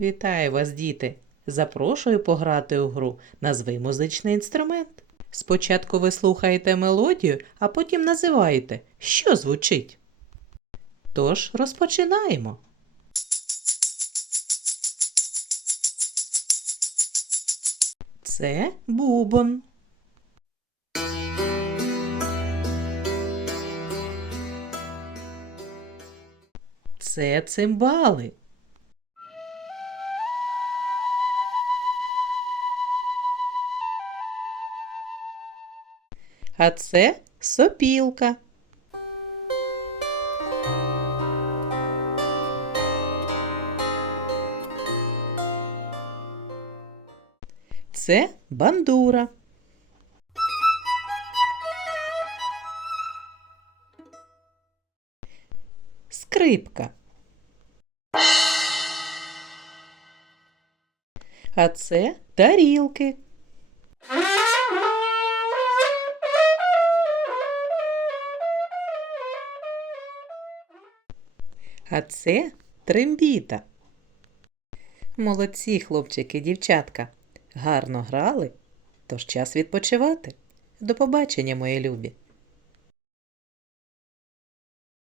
Вітаю вас, діти! Запрошую пограти у гру Назви музичний інструмент. Спочатку ви слухаєте мелодію, а потім називаєте, що звучить. Тож розпочинаємо. Це бубон. Це цимбали. А це сопілка. Це бандура. Скрипка. А це тарілки. А це трембіта. Молодці, хлопчики, дівчатка. Гарно грали, тож час відпочивати. До побачення, мої любі.